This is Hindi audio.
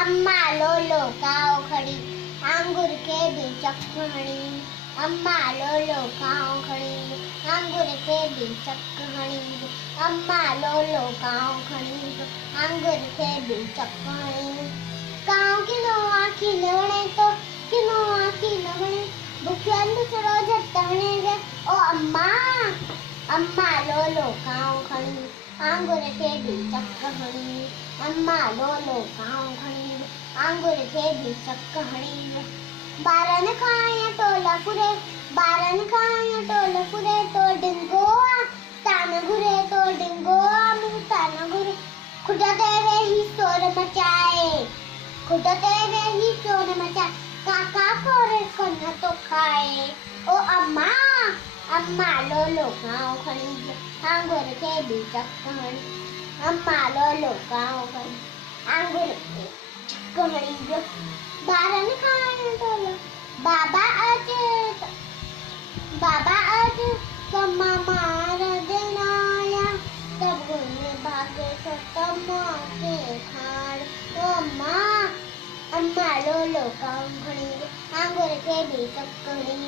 अम्मा लो काओ खड़ी अंगूर के बीच चक्कहणी। अम्मा लो काओ खड़ी अंगूर के बीच चक्कहणी। अम्मा लो काओ खड़ी अंगूर के बीच चक्कहणी। काओ खिलवणे तो खिलवणे बुखियान दूसरो झटवणे रे ओ अम्मा। अम्मा लो काओ खड़ी अंगूर के बीच चक्कहणी। अम्मा लो काओ खड़ी अंगूर के बीच चक्कहणी। बारन खाया टोला फुरे तो डिंगोआ तान घुरे तो डिंगोआ मुँह तान घुरे। खुटते वे ही शोर मचाए काका फोरे कन्ना तो खाए ओ अम्मा। अम्मा लो काओ खड़ी अंगूर के बीच चक्कहणी। अम्मा लो काओ खड़ी अंगूर के चक्कहणी। बारन खाया टोला बाबा आज कम्मा मार देनाया तब घूमने भागे तो तम्मा के खाड़ ओ अम्मा। अम्मा लो काओ खड़ी अंगूर के बीच चक्कहणी।